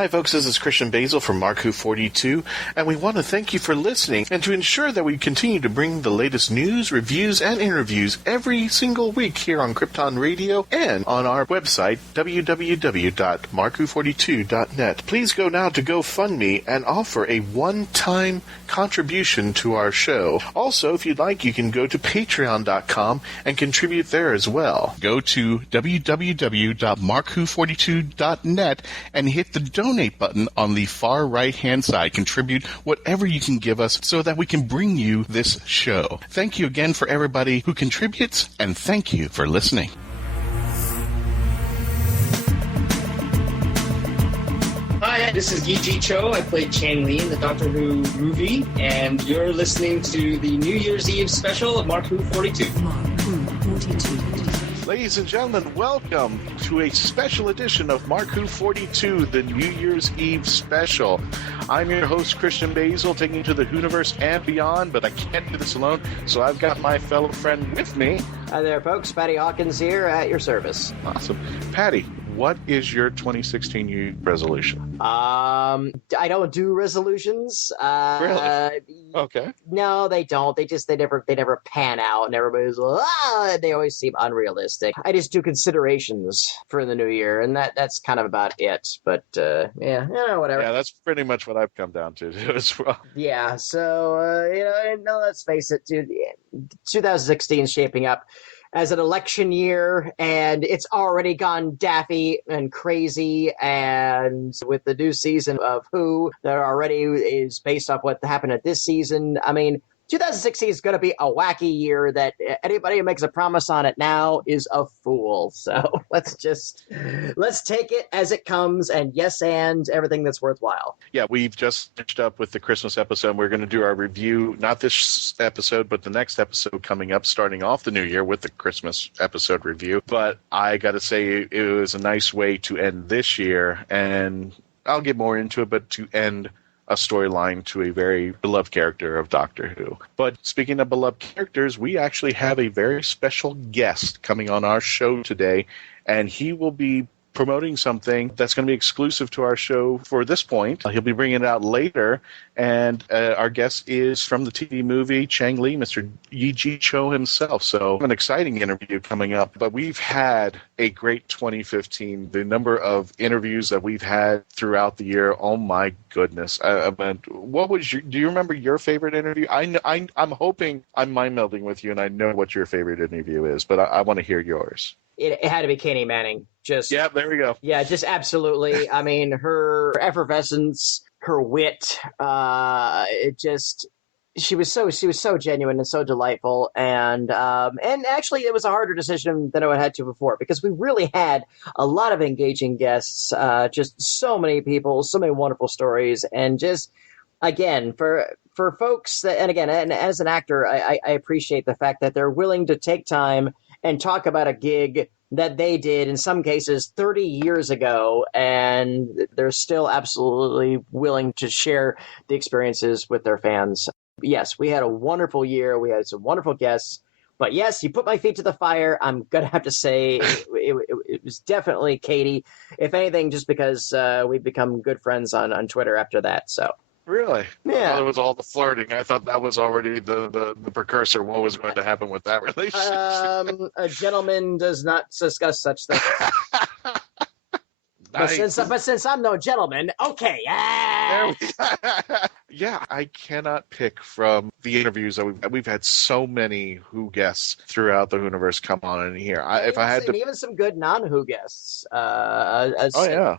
Hi folks, this is Christian-basel from Mark-42, and we want to thank you for listening, and to ensure that we continue to bring the latest news, reviews, and interviews every single week here on Krypton Radio and on our website, www.marku42.net. Please go now to GoFundMe and offer a one-time contribution to our show. Also, if you'd like, you can go to patreon.com and contribute there as well. Go to www.marku42.net and hit the donate button on the far right-hand side. Contribute whatever you can give us so that we can bring you this show. Thank you again for everybody who contributes, and thank you for listening. Hi, this is Yee Jee Tso. I played Chiang-lee in the Doctor Who movie, and you're listening to the New Year's Eve special of Mark Who 42. Mark Who 42. Ladies and gentlemen, welcome to a special edition of Mark Who 42, the New Year's Eve special. I'm your host, Christian-basel, taking you to the Whoniverse and beyond, but I can't do this alone, so I've got my fellow friend with me. Hi there, folks. Patty-Hawkins here at your service. Awesome. Patty, what is your 2016 New Year's resolution? I don't do resolutions. Really? Okay. No, they don't. They never pan out, and everybody's they always seem unrealistic. I just do considerations for the new year, and that's kind of about it. But whatever. Yeah, that's pretty much what I've come down to as well. Yeah. So let's face it, dude. 2016 is shaping up as an election year, and it's already gone daffy and crazy, and with the new season of Who that already is based off what happened at this season, I mean, 2016 is going to be a wacky year that anybody who makes a promise on it now is a fool. So let's take it as it comes, and and everything that's worthwhile. Yeah, we've just finished up with the Christmas episode. We're going to do our review, not this episode, but the next episode coming up, starting off the new year with the Christmas episode review. But I got to say, it was a nice way to end this year, and I'll get more into it, but to end a storyline to a very beloved character of Doctor Who. But speaking of beloved characters, we actually have a very special guest coming on our show today, and he will be promoting something that's going to be exclusive to our show for this point. He'll be bringing it out later, and our guest is from the TV movie Chiang-lee, Mr. Yee Jee Tso himself. So an exciting interview coming up. But we've had a great 2015. The number of interviews that we've had throughout the year, oh my goodness. What was do you remember your favorite interview? I'm hoping I'm mind-melding with you, and I know what your favorite interview is, but I want to hear yours. It had to be Katie Manning. Yeah, there we go. Yeah, just absolutely. I mean, her effervescence, her wit, she was so genuine and so delightful, and actually it was a harder decision than I had to before, because we really had a lot of engaging guests, just so many people, so many wonderful stories, and just again for folks that, and as an actor, I appreciate the fact that they're willing to take time and talk about a gig that they did, in some cases, 30 years ago, and they're still absolutely willing to share the experiences with their fans. Yes, we had a wonderful year. We had some wonderful guests. But yes, you put my feet to the fire. I'm going to have to say it was definitely Katie. If anything, just because we've become good friends on Twitter after that, so. Really? Yeah. I thought it was all the flirting. I thought that was already the precursor. What was going to happen with that relationship? A gentleman does not discuss such things. Nice. But since I'm no gentleman, okay. Yeah, I cannot pick from the interviews that we've had so many Who guests throughout the Whoniverse come on in here. Even some good non-Who guests.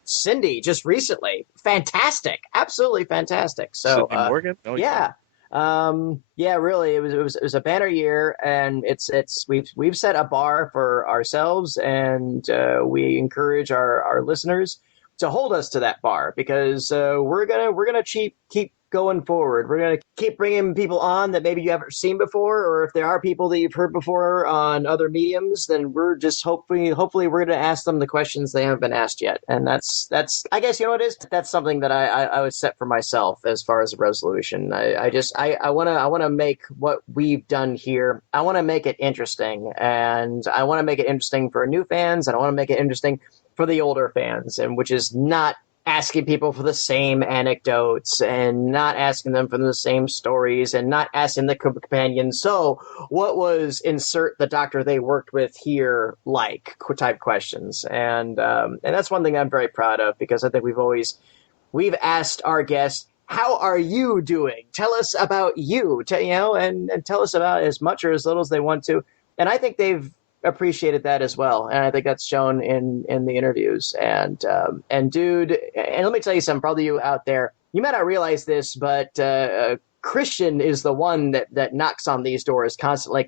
Cindy just recently, fantastic, absolutely fantastic. So Cindy Morgan. Oh, yeah. Really, it was a banner year, and we've set a bar for ourselves, and we encourage our listeners to hold us to that bar, because we're gonna keep going forward. We're going to keep bringing people on that maybe you haven't seen before, or if there are people that you've heard before on other mediums, then we're just hopefully we're going to ask them the questions they haven't been asked yet. And that's I guess, you know what it is? That's something that I would set for myself as far as a resolution. I want to make what we've done here, I want to make it interesting, and I want to make it interesting for new fans, and I want to make it interesting for the older fans, and which is not asking people for the same anecdotes and not asking them for the same stories and not asking the companions, so what was insert the doctor they worked with here like type questions. And that's one thing I'm very proud of, because I think we've asked our guests, how are you doing? Tell us about you, and tell us about as much or as little as they want to. And I think they've appreciated that as well, and I think that's shown in the interviews. And dude, and let me tell you something, probably you out there, you might not realize this, but Christian is the one that knocks on these doors constantly,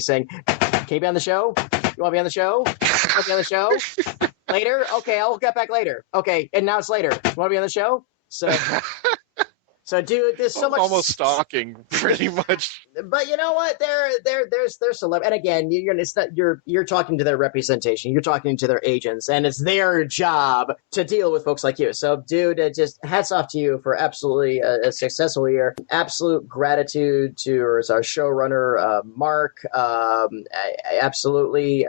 saying, can you be on the show? You want to be on the show? You want to be on the show? Later? Okay, I'll get back later. Okay, and now it's later. You want to be on the show? So, dude, there's so much. Almost stalking, pretty much. But you know what? There's celebrity, and again, you're talking to their representation. You're talking to their agents, and it's their job to deal with folks like you. So, dude, just hats off to you for absolutely a successful year. Absolute gratitude to our showrunner, Mark. Absolutely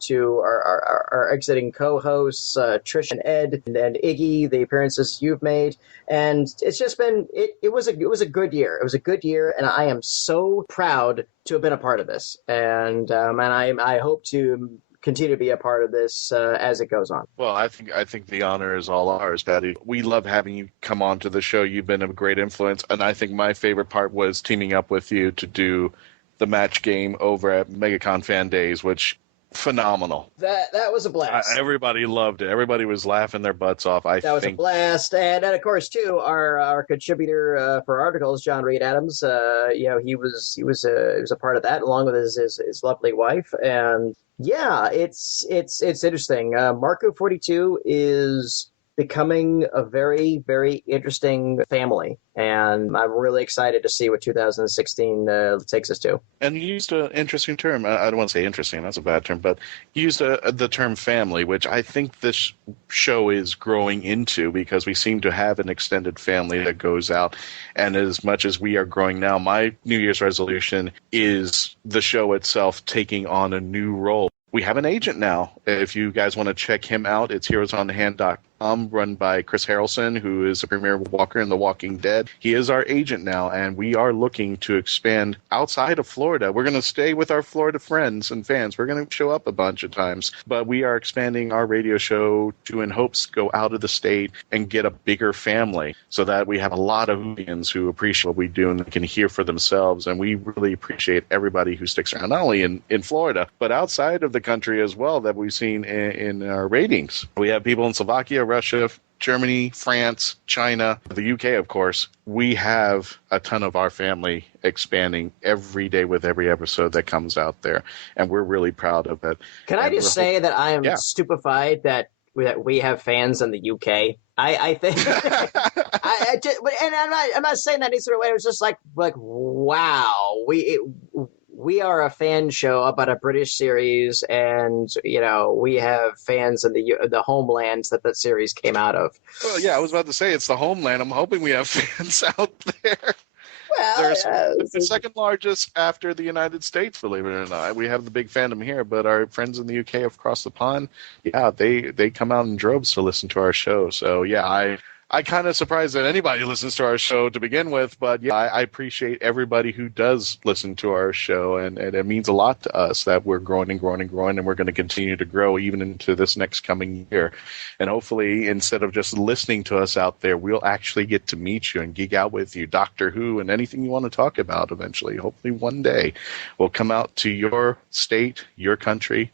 to our exiting co-hosts, Trish and Ed, and Iggy. The appearances you've made, and it's just been. It was a good year. It was a good year, and I am so proud to have been a part of this. And I hope to continue to be a part of this as it goes on. Well, I think the honor is all ours, Patty. We love having you come on to the show. You've been a great influence, and I think my favorite part was teaming up with you to do the match game over at MegaCon Fan Days, which phenomenal. That was a blast. Everybody loved it. Everybody was laughing their butts off. That was a blast. And of course, too, our contributor for articles, John Reed Adams, he was a part of that, along with his lovely wife. And yeah, it's interesting. Marco 42 is becoming a very, very interesting family, and I'm really excited to see what 2016 takes us to. And you used an interesting term. I don't want to say interesting, that's a bad term, but you used the term family, which I think this show is growing into, because we seem to have an extended family that goes out. And as much as we are growing now, my New Year's resolution is the show itself taking on a new role. We have an agent now. If you guys want to check him out, it's heroesonthehand.com, run by Chris Harrelson, who is a premier walker in The Walking Dead. He is our agent now, and we are looking to expand outside of Florida. We're going to stay with our Florida friends and fans. We're going to show up a bunch of times, but we are expanding our radio show to, in hopes, go out of the state and get a bigger family, so that we have a lot of Hoovians who appreciate what we do and can hear for themselves. And we really appreciate everybody who sticks around, not only in Florida, but outside of the country as well, that we've seen in our ratings. We have people in Slovakia, Russia, Germany, France, China, the UK, of course. We have a ton of our family expanding every day with every episode that cocomes out there, and we're really proud of it. Can I just say that I am stupefied that we have fans in the UK? I think, and I'm not saying that in any sort of way. It was just like wow, we are a fan show about a British series, and we have fans in the homelands that series came out of. Well, yeah, I was about to say it's the homeland. I'm hoping we have fans out there. Well, it's the second largest after the United States, believe it or not. We have the big fandom here, but our friends in the UK across the pond, yeah, they come out in droves to listen to our show. So yeah, I kind of surprised that anybody listens to our show to begin with, but yeah, I appreciate everybody who does listen to our show, and it means a lot to us that we're growing and growing and growing, and we're going to continue to grow even into this next coming year. And hopefully, instead of just listening to us out there, we'll actually get to meet you and geek out with you, Doctor Who, and anything you want to talk about eventually. Hopefully one day we'll come out to your state, your country.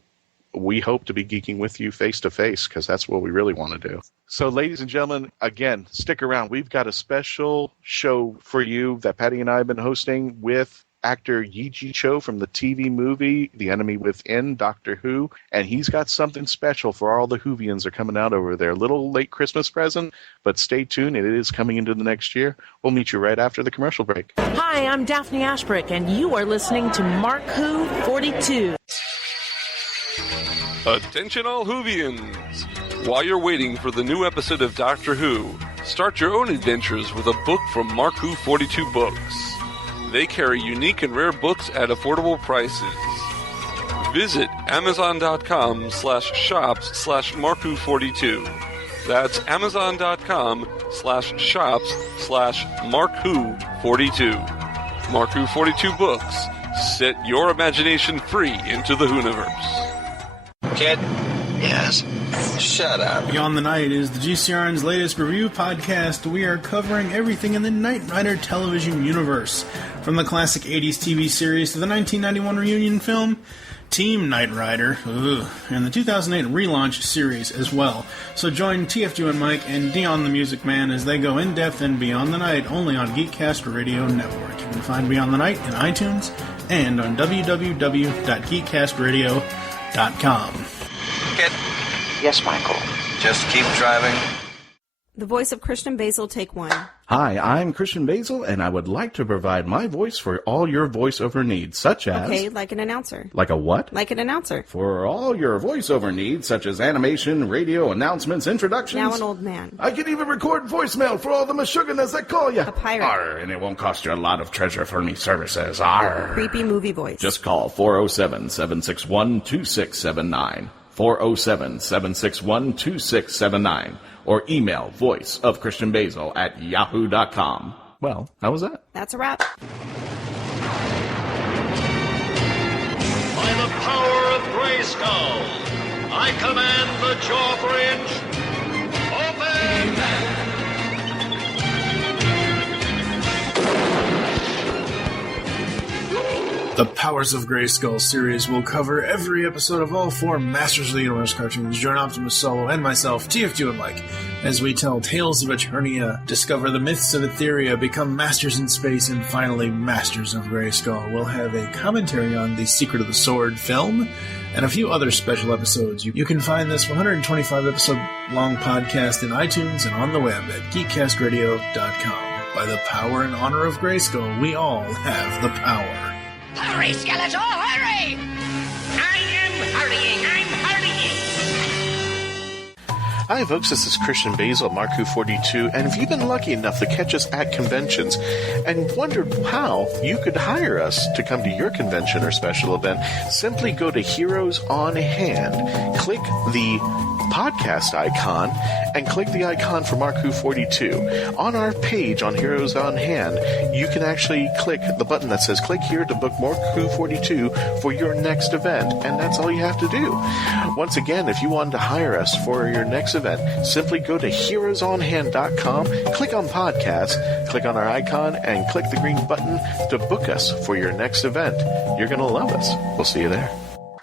We hope to be geeking with you face to face, because that's what we really want to do. So, ladies and gentlemen, again, stick around. We've got a special show for you that Patty and I have been hosting with actor Yee Jee Tso from the TV movie The Enemy Within, Doctor Who, and he's got something special for all the Whovians that are coming out over there. A little late Christmas present, but stay tuned. It is coming into the next year. We'll meet you right after the commercial break. Hi, I'm Daphne Ashbrook, and you are listening to Mark Who 42. Attention all Whovians! While you're waiting for the new episode of Doctor Who, start your own adventures with a book from Mark Who 42 Books. They carry unique and rare books at affordable prices. Visit Amazon.com/shops/Mark Who 42. That's amazon.com/shops/markwho42. Mark-Who42 Books. Set your imagination free into the Whoniverse. Kid? Yes? Shut up. Beyond the Night is the GCRN's latest review podcast. We are covering everything in the Knight Rider television universe, from the classic 80s TV series to the 1991 reunion film, Team Knight Rider, and the 2008 relaunch series as well. So join TFG and Mike and Dion the Music Man as they go in-depth in Beyond the Night, only on Geekcast Radio Network. You can find Beyond the Night in iTunes and on www.geekcastradio.com. Kid? Yes, Michael. Just keep driving. The voice of Christian-basel, take one. Hi, I'm Christian-basel, and I would like to provide my voice for all your voiceover needs, such as... Okay, like an announcer. Like a what? Like an announcer. For all your voiceover needs, such as animation, radio, announcements, introductions... Now an old man. I can even record voicemail for all the Meshuggahs that call you. A pirate. Arr, and it won't cost you a lot of treasure for me services. Arr. Creepy movie voice. Just call 407-761-2679. 407-761-2679. Or email voiceofchristian-basel@yahoo.com. Well, how was that? That's a wrap. By the power of Grayskull, I command the jaw bridge. Open! The Powers of Grayskull series will cover every episode of all 4 Masters of the Universe cartoons. Join Optimus Solo and myself, TFG and Mike, as we tell tales of Eternia, discover the myths of Etheria, become masters in space, and finally Masters of Grayskull. We'll have a commentary on the Secret of the Sword film and a few other special episodes. You can find this 125-episode-long podcast in iTunes and on the web at geekcastradio.com. By the power and honor of Grayskull, we all have the power. Hurry, Skeletor, hurry! I am hurrying, I'm hurrying! Hi, folks, this is Christian Basel, Mark-Who42, and if you've been lucky enough to catch us at conventions and wondered how you could hire us to come to your convention or special event, simply go to Heroes on Hand, click the podcast icon, and click the icon for Mark-Who42. On our page on Heroes on Hand, you can actually click the button that says click here to book Mark-Who42 for your next event, and that's all you have to do. Once again, if you want to hire us for your next event, simply go to heroesonhand.com, click on podcast, click on our icon, and click the green button to book us for your next event. You're going to love us. We'll see you there.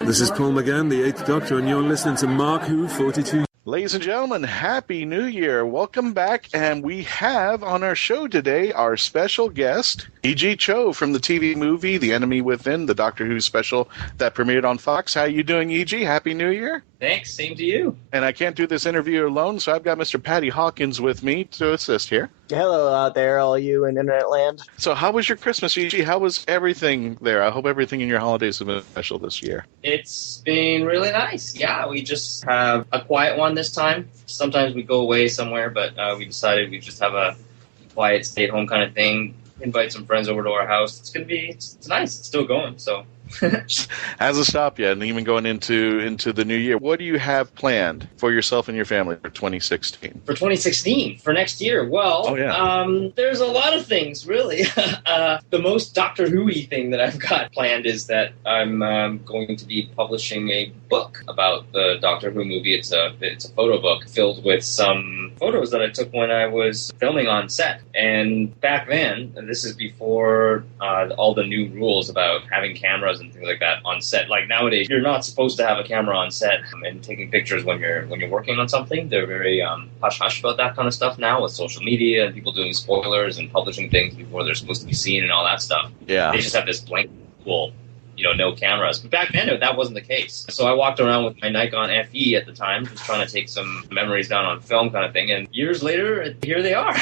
This is Paul McGann, the 8th Doctor, and you're listening to Mark-Who42. Ladies and gentlemen, Happy New Year. Welcome back, and we have on our show today our special guest, Yee Jee Tso from the TV movie The Enemy Within, the Doctor Who special that premiered on Fox. How you doing, Yee Jee? Happy New Year. Thanks, same to you. And I can't do this interview alone, so I've got Mr. Patty-Hawkins with me to assist here. Hello out there, all you in Internet land. So how was your Christmas, Yee Jee? How was everything there? I hope everything in your holidays has been special this year. It's been really nice. Yeah, we just have a quiet one this time. Sometimes we go away somewhere, but we decided we just have a quiet stay-at-home kind of thing. Invite some friends over to our house. It's nice. It's still going, so... Hasn't stopped yet, and even going into the new year. What do you have planned for yourself and your family for 2016? For 2016, for next year, well, there's a lot of things, really. The most Doctor Who-y thing that I've got planned is that I'm going to be publishing a book about the Doctor Who movie. It's a photo book filled with some photos that I took when I was filming on set. And back then, and this is before all the new rules about having cameras and things like that on set. Like nowadays, you're not supposed to have a camera on set and taking pictures when you're working on something. They're very hush-hush about that kind of stuff now with social media and people doing spoilers and publishing things before they're supposed to be seen and all that stuff. Yeah. They just have this blank rule, no cameras. But back then, that wasn't the case. So I walked around with my Nikon FE at the time, just trying to take some memories down on film kind of thing. And years later, here they are.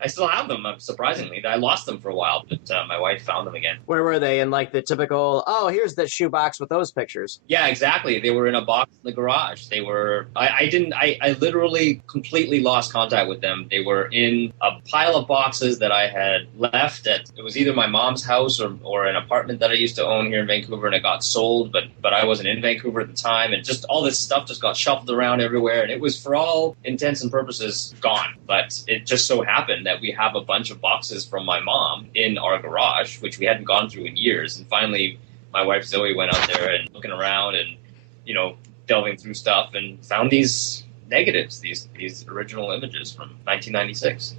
I still have them, surprisingly. I lost them for a while, but my wife found them again. Where were they? In like the typical, oh, here's the shoebox with those pictures. Yeah, exactly. They were in a box in the garage. They were, I literally completely lost contact with them. They were in a pile of boxes that I had left at, it was either my mom's house or an apartment that I used to own here in Vancouver, and it got sold, but I wasn't in Vancouver at the time, and just all this stuff just got shuffled around everywhere, and it was, for all intents and purposes, gone. But it just so happened that we have a bunch of boxes from my mom in our garage, which we hadn't gone through in years, and finally my wife Zoe went out there and looking around and, you know, delving through stuff and found these negatives, these original images from 1996.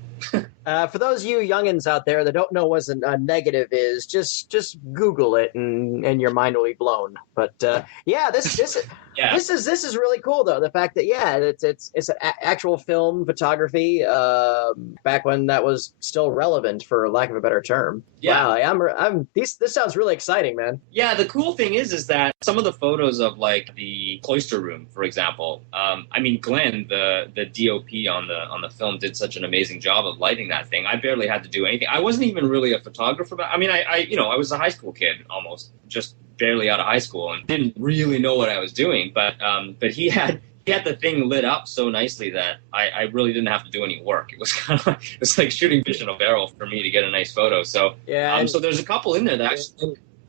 For those of you youngins out there that don't know what a negative is, just Google it and your mind will be blown. But yeah, this is really cool though. The fact that it's an actual film photography back when that was still relevant, for lack of a better term. Yeah, wow, this sounds really exciting, man. Yeah, the cool thing is that some of the photos of like the cloister room, for example. I mean, Glenn, the DOP on the film, did such an amazing job of lighting that thing. I barely had to do anything. I wasn't even really a photographer. I mean, I was a high school kid, almost just barely out of high school, and didn't really know what I was doing. But he had the thing lit up so nicely that I really didn't have to do any work. It was kind of like shooting fish in a barrel for me to get a nice photo. So yeah, so there's a couple in there that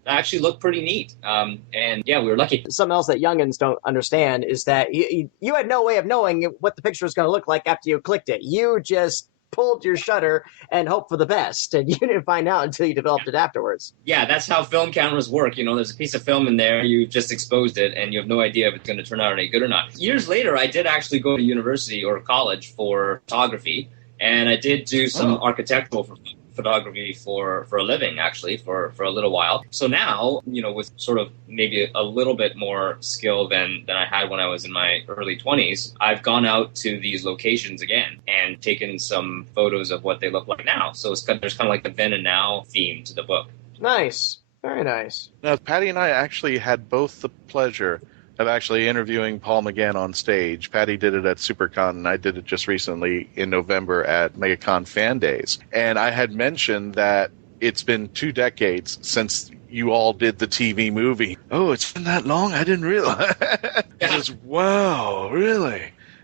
actually look pretty neat. And yeah, we were lucky. Something else that youngins don't understand is that you had no way of knowing what the picture was going to look like after you clicked it. You just pulled your shutter and hoped for the best, and you didn't find out until you developed it afterwards. Yeah, that's how film cameras work. You know, there's a piece of film in there, you just exposed it, and you have no idea if it's going to turn out any good or not. Years later, I did actually go to university or college for photography, and I did do some architectural photography for a living, actually, for a little while. So now, you know, with sort of maybe a little bit more skill than I had when I was in my early 20s, I've gone out to these locations again and taken some photos of what they look like now. So there's kind of like the then and now theme to the book. Nice. Very nice. Now, Patty and I actually had both the pleasure of actually interviewing Paul McGann on stage. Patty did it at SuperCon, and I did it just recently in November at MegaCon Fan Days. And I had mentioned that it's been 2 decades since you all did the TV movie. Oh, it's been that long? I didn't realize. It was, wow, really?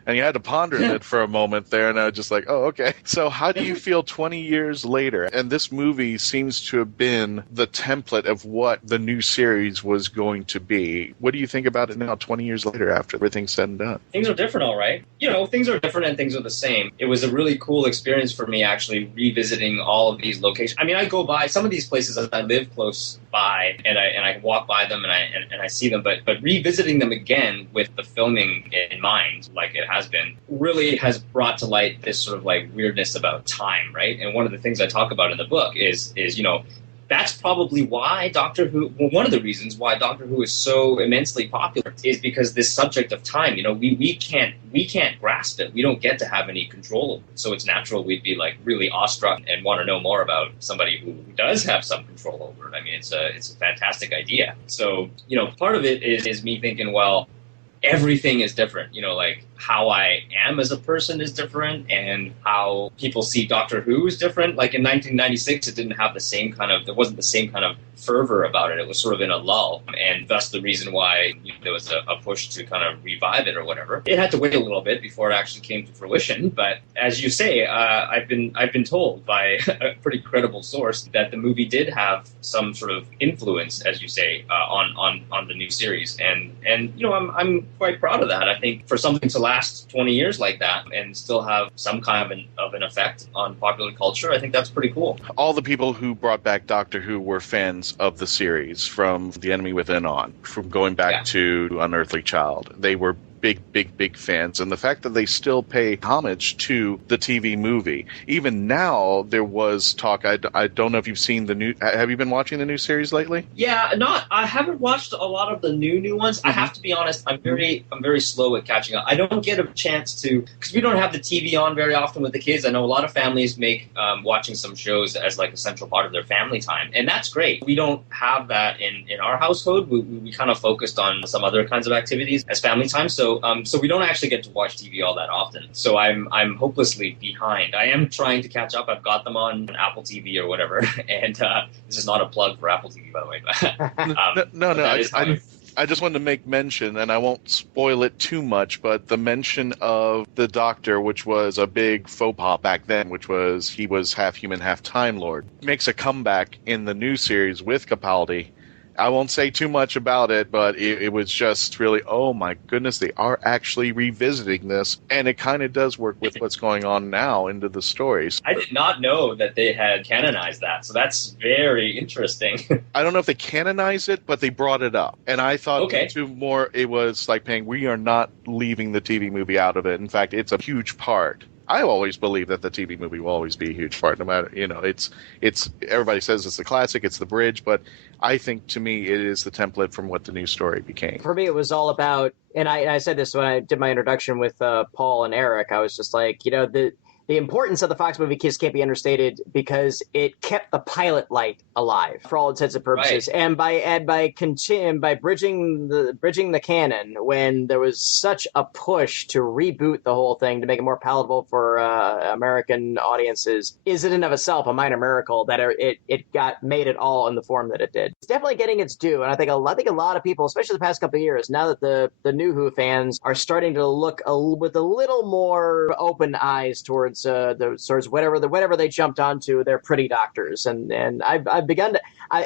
And you had to ponder it for a moment there, and I was just like, oh, okay. So how do you feel 20 years later? And this movie seems to have been the template of what the new series was going to be. What do you think about it now, 20 years later, after everything's said and done? Things are different, all right. You know, things are different and things are the same. It was a really cool experience for me, actually, revisiting all of these locations. I mean, I go by some of these places that I live close by, and I walk by them and I see them, but revisiting them again with the filming in mind, like it has been, really has brought to light this sort of like weirdness about time, right? And one of the things I talk about in the book is you know, that's probably why Doctor Who, well, one of the reasons why Doctor Who is so immensely popular is because this subject of time, you know, we can't grasp it. We don't get to have any control over it. So it's natural we'd be like really awestruck and want to know more about somebody who does have some control over it. I mean, it's a fantastic idea. So, you know, part of it is me thinking, well, everything is different, you know, like how I am as a person is different and how people see Doctor Who is different. Like in 1996, it didn't have the same kind of, there wasn't the same kind of fervor about it. It was sort of in a lull, and thus the reason why there was a push to kind of revive it or whatever. It had to wait a little bit before it actually came to fruition. But as you say, I've been told by a pretty credible source that the movie did have some sort of influence, as you say, on the new series, and you know, I'm quite proud of that. I think for something to last 20 years like that and still have some kind of an effect on popular culture, I think that's pretty cool. All the people who brought back Doctor Who were fans of the series from The Enemy Within on, from going back to Unearthly Child. They were big fans, and the fact that they still pay homage to the TV movie. Even now, there was talk, I don't know if you've seen the new, have you been watching the new series lately? Yeah, I haven't watched a lot of the new ones. I have to be honest, I'm very slow at catching up. I don't get a chance to, because we don't have the TV on very often with the kids. I know a lot of families make watching some shows as like a central part of their family time, and that's great. We don't have that in our household. We kind of focused on some other kinds of activities as family time, so so we don't actually get to watch TV all that often. So I'm hopelessly behind. I am trying to catch up. I've got them on Apple TV or whatever. And this is not a plug for Apple TV, by the way. But, no. I just wanted to make mention, and I won't spoil it too much, but the mention of the Doctor, which was a big faux pas back then, which was he was half human, half Time Lord, makes a comeback in the new series with Capaldi. I won't say too much about it, but it was just really, oh my goodness, they are actually revisiting this, and it kind of does work with what's going on now into the stories. I did not know that they had canonized that, so that's very interesting. I don't know if they canonized it, but they brought it up, and I thought it was like saying, we are not leaving the TV movie out of it. In fact, it's a huge part. I always believe that the TV movie will always be a huge part, no matter, it's everybody says it's the classic, it's the bridge, but I think to me it is the template from what the new story became. For me, it was all about, and I said this when I did my introduction with Paul and Eric, I was just like, the importance of the Fox movie Kiss can't be understated because it kept the pilot light alive for all intents and purposes. Right. And by bridging the canon when there was such a push to reboot the whole thing to make it more palatable for American audiences, is it in of itself a minor miracle that it got made it all in the form that it did. It's definitely getting its due, and I think a lot of people, especially the past couple of years, now that the new Who fans are starting to look with a little more open eyes towards whatever they jumped onto, their pretty doctors, and I've begun to. Put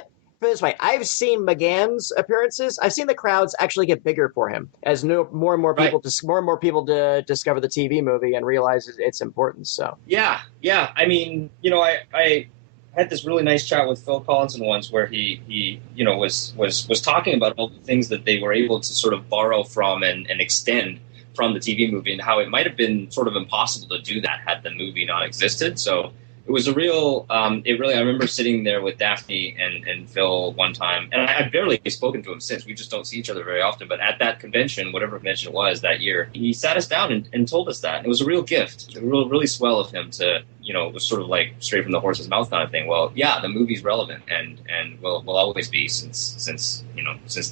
it this way, I've seen McGann's appearances. I've seen the crowds actually get bigger for him as more and more people discover the TV movie and realize its importance. So yeah. I mean, I had this really nice chat with Phil Collinson once where he was talking about all the things that they were able to sort of borrow from and extend from the TV movie, and how it might have been sort of impossible to do that had the movie not existed. So it was a real, I remember sitting there with Daphne and Phil one time, and I've barely spoken to him since. We just don't see each other very often. But at that convention, whatever convention it was that year, he sat us down and told us that. And it was a real gift, really swell of him to, it was sort of like straight from the horse's mouth kind of thing. Well, yeah, the movie's relevant and will always be since this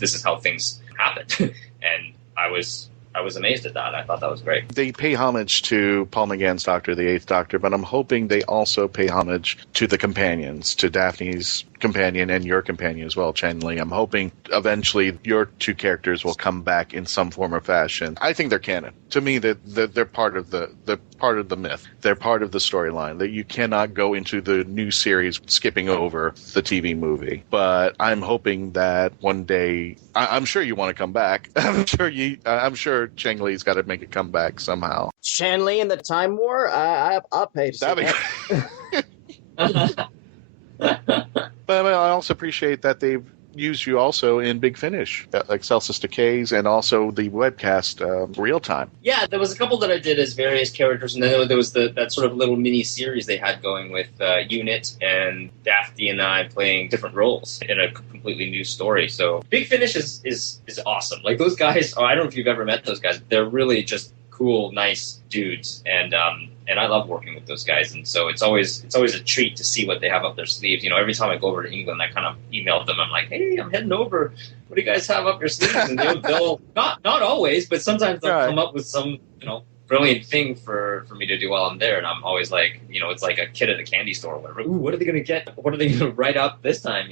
is how things happen. And I was amazed at that. I thought that was great. They pay homage to Paul McGann's Doctor, the Eighth Doctor, but I'm hoping they also pay homage to the companions, to Daphne's companion and your companion as well, Chiang-lee. I'm hoping eventually your two characters will come back in some form or fashion. I think they're canon. To me, they're part of the myth. They're part of the storyline. That you cannot go into the new series skipping over the TV movie. But I'm hoping that one day, I'm sure you want to come back. I'm sure Chiang-lee's got to make a comeback somehow. Chiang-lee in the Time War? I'll pay to see that. But I also appreciate that they've used you also in Big Finish, Excelsis Decays, and also the webcast Real Time. Yeah, there was a couple that I did as various characters, and then there was that sort of little mini series they had going with Unit and Daphne and I playing different roles in a completely new story. So Big Finish is awesome. Like those guys, I don't know if you've ever met those guys. They're really just cool, nice dudes, and I love working with those guys. And so it's always a treat to see what they have up their sleeves. Every time I go over to England, I kind of email them. I'm like, hey, I'm heading over. What do you guys have up your sleeves? And they'll not always, but sometimes they'll come up with some brilliant thing for me to do while I'm there. And I'm always like, it's like a kid at a candy store or whatever. Ooh, what are they going to get? What are they going to write up this time?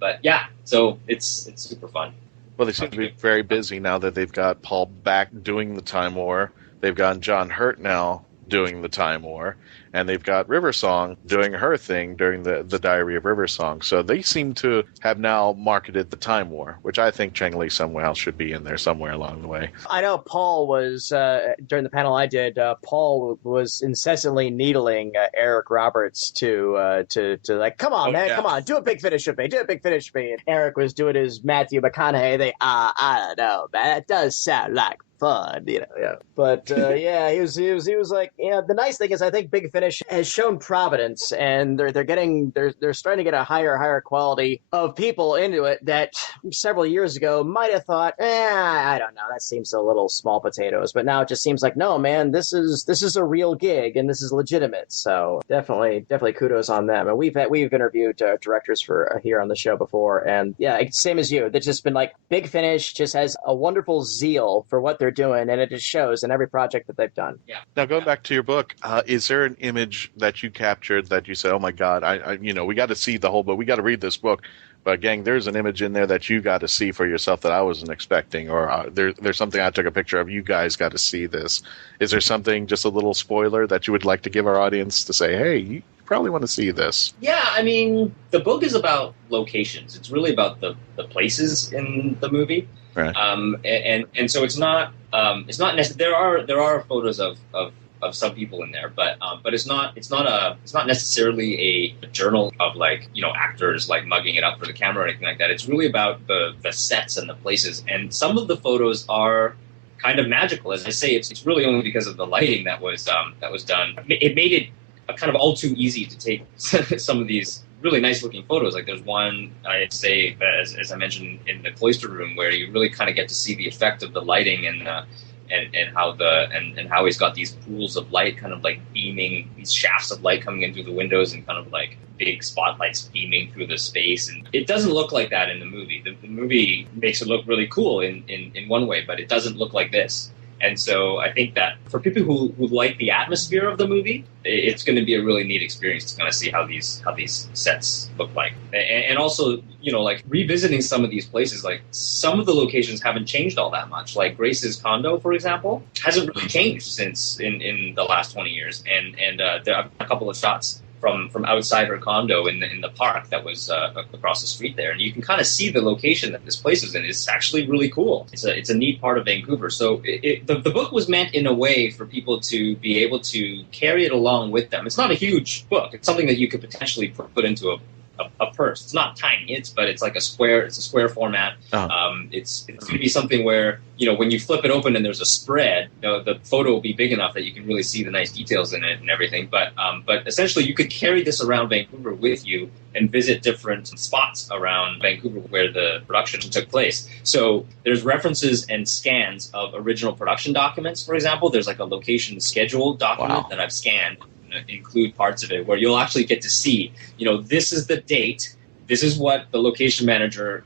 But yeah, so it's super fun. Well, they seem to be very busy now that they've got Paul back doing the Time War. They've got John Hurt now doing the Time War, and they've got River Song doing her thing during the Diary of River Song. So they seem to have now marketed the Time War, which I think Chiang-lee somehow should be in there somewhere along the way. I know Paul was, during the panel I did, Paul was incessantly needling Eric Roberts to like, come on, man, come on, do a Big Finish with me, And Eric was doing his Matthew McConaughey, I don't know, man, that does sound like fun, But he was like, the nice thing is I think Big Finish has shown providence, and they're starting to get a higher quality of people into it that several years ago might have thought, I don't know, that seems a little small potatoes. But now it just seems like, no, man, this is a real gig and this is legitimate. So definitely kudos on them. And we've interviewed directors for here on the show before, and yeah, same as you. That's just been like Big Finish just has a wonderful zeal for what they're doing, and it just shows in every project that they've done. Yeah. Now, going back to your book, is there an image that you captured that you said, "Oh my God, I we got to see the whole book. We got to read this book." But gang, there's an image in there that you got to see for yourself that I wasn't expecting, or there's something I took a picture of. You guys got to see this. Is there something, just a little spoiler, that you would like to give our audience to say, "Hey, you probably want to see this"? Yeah, I mean, the book is about locations. It's really about the places in the movie. Right. And so it's not necessarily, there are photos of some people in there, but it's not necessarily a journal of actors mugging it up for the camera or anything like that. It's really about the sets and the places, and some of the photos are kind of magical. As I say, it's really only because of the lighting that was done. It made it kind of all too easy to take some of these really nice looking photos. Like there's one, I'd say, as I mentioned, in the cloister room, where you really kind of get to see the effect of the lighting and how he's got these pools of light kind of beaming, these shafts of light coming in through the windows and kind of big spotlights beaming through the space. And it doesn't look like that in the movie. The movie makes it look really cool in one way, but it doesn't look like this. And so I think that for people who like the atmosphere of the movie, it's going to be a really neat experience to kind of see how these sets look like. And also, revisiting some of these places, some of the locations haven't changed all that much. Like Grace's condo, for example, hasn't really changed since in the last 20 years. And there are a couple of shots from outside her condo in the park that was across the street there, and you can kind of see the location that this place is in. It's actually really cool. It's a neat part of Vancouver. So the book was meant in a way for people to be able to carry it along with them. It's not a huge book. It's something that you could potentially put into a purse. It's not tiny, but it's like a square. It's a square format. It's going to be something where when you flip it open and there's a spread, the photo will be big enough that you can really see the nice details in it and everything. But essentially, you could carry this around Vancouver with you and visit different spots around Vancouver where the production took place. So there's references and scans of original production documents. For example, there's a location schedule document that I've scanned. Include parts of it where you'll actually get to see, this is the date, this is what the location manager,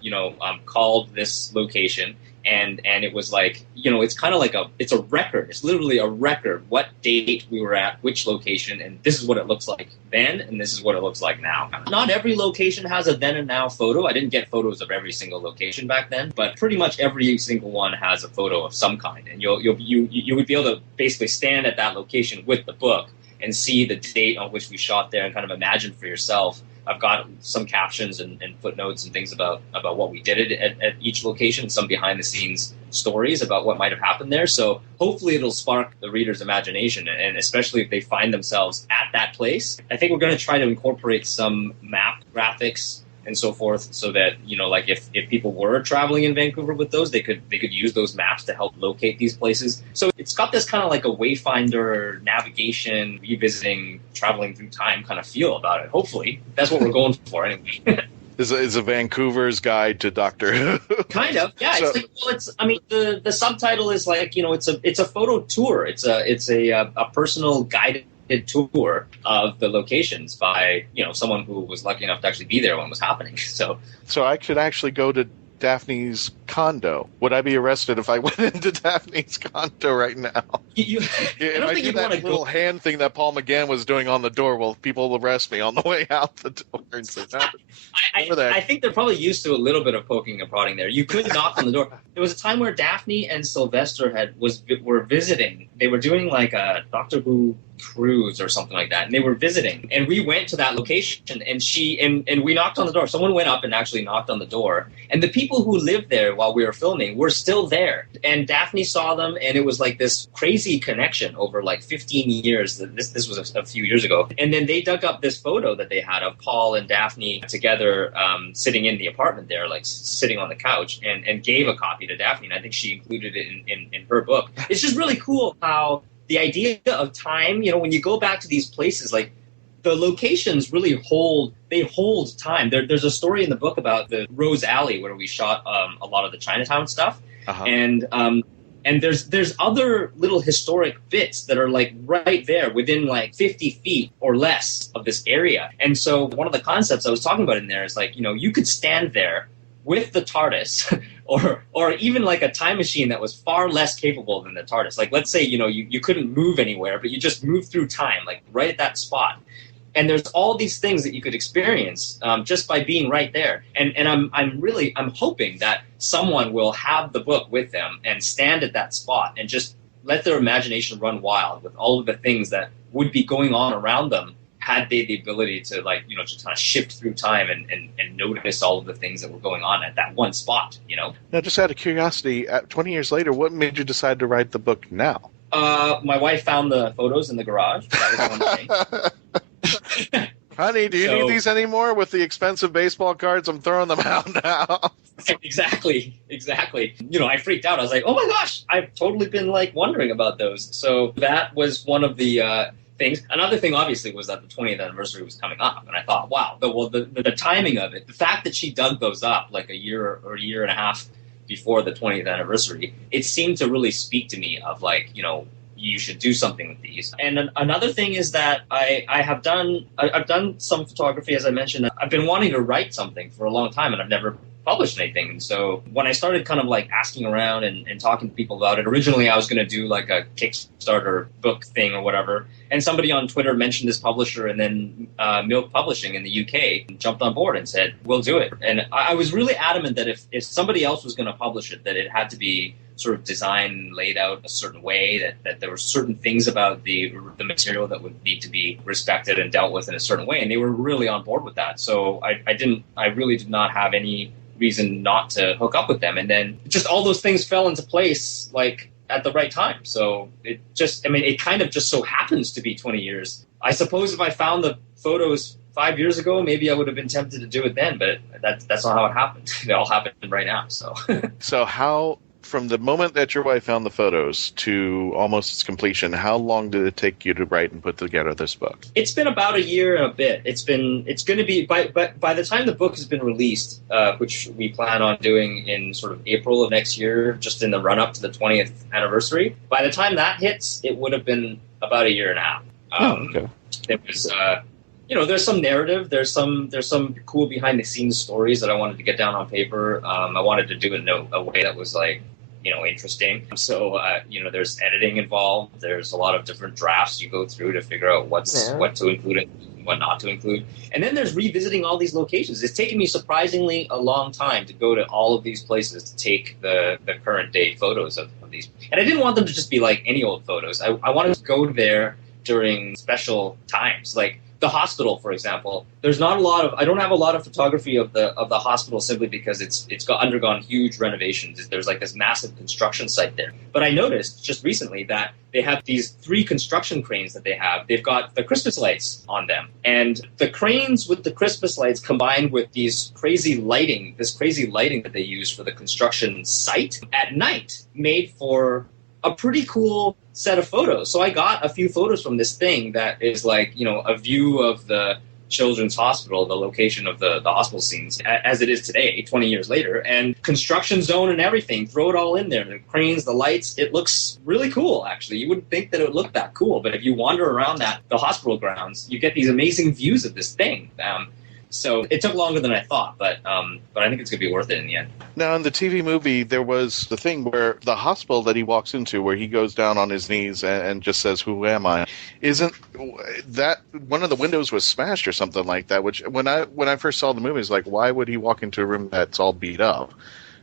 called this location, and it was it's kind of it's a record. It's literally a record. What date we were at, which location, and this is what it looks like then, and this is what it looks like now. Not every location has a then and now photo. I didn't get photos of every single location back then, but pretty much every single one has a photo of some kind, and you would be able to basically stand at that location with the book and see the date on which we shot there and kind of imagine for yourself. I've got some captions and footnotes and things about what we did at each location, some behind-the-scenes stories about what might have happened there. So hopefully it'll spark the reader's imagination, and especially if they find themselves at that place. I think we're going to try to incorporate some map graphics and so forth, so that if people were traveling in Vancouver with those, they could use those maps to help locate these places. So it's got this kind of a wayfinder, navigation, revisiting, traveling through time kind of feel about it. Hopefully, that's what we're going for anyway. Is a Vancouver's guide to Doctor Who. Kind of, yeah. So, the subtitle is it's a photo tour. It's a personal guided tour of the locations by someone who was lucky enough to actually be there when it was happening. So I could actually go to Daphne's condo. Would I be arrested if I went into Daphne's condo right now? I don't think you want to little hand thing that Paul McGann was doing on the door. Well, people will arrest me on the way out the door. And say, I think they're probably used to a little bit of poking and prodding there. You could knock on the door. There was a time where Daphne and Sylvester were visiting. They were doing a Doctor Who cruise or something like that, and they were visiting, and we went to that location, and we knocked on the door. Someone went up and actually knocked on the door, and the people who lived there while we were filming were still there, and Daphne saw them, and it was this crazy connection over 15 years. This was a few years ago, and then they dug up this photo that they had of Paul and Daphne together, sitting in the apartment there, sitting on the couch, and gave a copy to Daphne, and I think she included it in her book. It's just really cool how the idea of time, when you go back to these places, the locations really hold time. There's a story in the book about the Rose Alley where we shot a lot of the Chinatown stuff. And there's other little historic bits that are right there within 50 feet or less of this area. And so one of the concepts I was talking about in there is you could stand there with the TARDIS or even like a time machine that was far less capable than the TARDIS. Like, let's say, you couldn't move anywhere, but you just moved through time, like right at that spot. And there's all these things that you could experience just by being right there. And I'm hoping that someone will have the book with them and stand at that spot and just let their imagination run wild with all of the things that would be going on around them had they the ability to, like, just kind of shift through time and notice all of the things that were going on at that one spot, Now, just out of curiosity, 20 years later, what made you decide to write the book now? My wife found the photos in the garage. That was one thing. Honey, do you need these anymore? With the expensive baseball cards, I'm throwing them out now. Exactly. I freaked out. I was like, oh my gosh, I've totally been like wondering about those. So that was one of the things. Another thing, obviously, was that the 20th anniversary was coming up, and I thought, wow, the timing of it, the fact that she dug those up like a year or a year and a half before the 20th anniversary, it seemed to really speak to me of, like, you should do something with these. And another thing is that I've done some photography, as I mentioned. I've been wanting to write something for a long time, and I've never published anything. And so when I started kind of like asking around and talking to people about it, originally I was going to do like a Kickstarter book thing or whatever. And somebody on Twitter mentioned this publisher, and then Milk Publishing in the UK jumped on board and said, we'll do it. And I was really adamant that if somebody else was going to publish it, that it had to be sort of designed, laid out a certain way, that there were certain things about the material that would need to be respected and dealt with in a certain way. And they were really on board with that. So I really did not have any reason not to hook up with them. And then just all those things fell into place, like, at the right time. So it kind of just so happens to be 20 years. I suppose if I found the photos 5 years ago, maybe I would have been tempted to do it then, but that's not how it happened. It all happened right now. So So how, from the moment that your wife found the photos to almost its completion, how long did it take you to write and put together this book? It's been about a year and a bit. It's going to be, by the time the book has been released, which we plan on doing in sort of April of next year, just in the run up to the 20th anniversary, by the time that hits, it would have been about a year and a half. Okay. It was, there's some narrative, there's some cool behind the scenes stories that I wanted to get down on paper. I wanted to do it in a way that was like, interesting. So, there's editing involved. There's a lot of different drafts you go through to figure out what to include and what not to include. And then there's revisiting all these locations. It's taken me surprisingly a long time to go to all of these places to take the current day photos of these. And I didn't want them to just be like any old photos. I wanted to go there during special times, like the hospital, for example. There's not a lot of, I don't have a lot of photography of the hospital simply because it's undergone huge renovations. There's like this massive construction site there. But I noticed just recently that they have these 3 construction cranes that they have. They've got the Christmas lights on them. And the cranes with the Christmas lights combined with this crazy lighting that they use for the construction site at night made for a pretty cool set of photos. So I got a few photos from this thing that is like, a view of the children's hospital, the location of the hospital scenes as it is today, 20 years later, and construction zone and everything. Throw it all in there. The cranes, the lights, it looks really cool, actually. You wouldn't think that it would look that cool, but if you wander around the hospital grounds, you get these amazing views of this thing. So it took longer than I thought, but I think it's going to be worth it in the end. Now, in the TV movie, there was the thing where the hospital that he walks into, where he goes down on his knees and just says, "Who am I?" Isn't that one of the windows was smashed or something like that? Which when I first saw the movie, I was like, why would he walk into a room that's all beat up?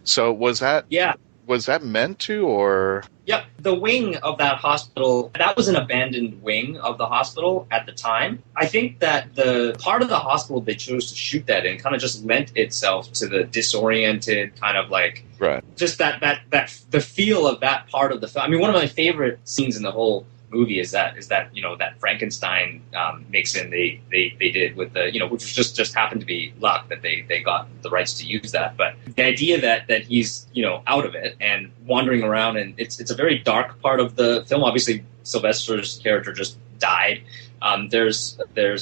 So was that meant to, or? Yep. The wing of that hospital, that was an abandoned wing of the hospital at the time. I think that the part of the hospital they chose to shoot that in kind of just lent itself to the disoriented kind of like, right. Just that the feel of that part of the film. I mean, one of my favorite scenes in the whole movie is that that Frankenstein mix-in they did with the which was just happened to be luck that they got the rights to use that. But the idea that he's out of it and wandering around, and it's a very dark part of the film. Obviously, Sylvester's character just died. There's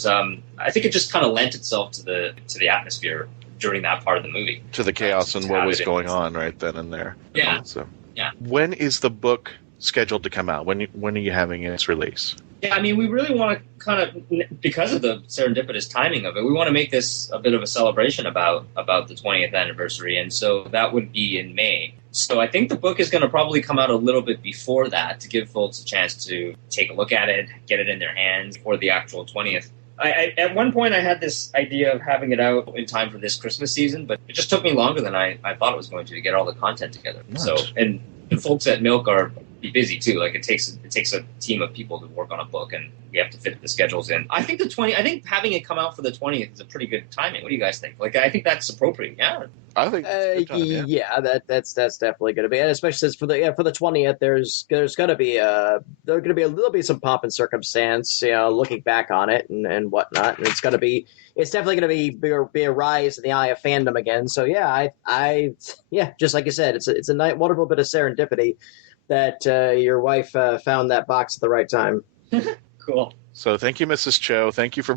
I think it just kind of lent itself to the atmosphere during that part of the movie, to the chaos and what was going on right then and there. Yeah. So yeah. When is the book scheduled to come out? When are you having its release? Yeah, I mean, we really want to kind of, because of the serendipitous timing of it, we want to make this a bit of a celebration about the 20th anniversary, and so that would be in May. So I think the book is going to probably come out a little bit before that to give folks a chance to take a look at it, get it in their hands for the actual 20th. At one point, I had this idea of having it out in time for this Christmas season, but it just took me longer than I thought it was going to get all the content together. Nice. So, and the folks at Milk are busy too. Like it takes a team of people to work on a book, and we have to fit the schedules in. I think having it come out for the 20th is a pretty good timing. What do you guys think? Like, I think that's appropriate. Yeah. I think that's definitely going to be, and especially since for the 20th, there's going to be there'll be some pomp and circumstance, looking back on it and whatnot, and it's definitely going to be a rise in the eye of fandom again. So yeah, I just like you said, it's a wonderful bit of serendipity that your wife found that box at the right time. Cool. So thank you, Mrs. Cho. Thank you for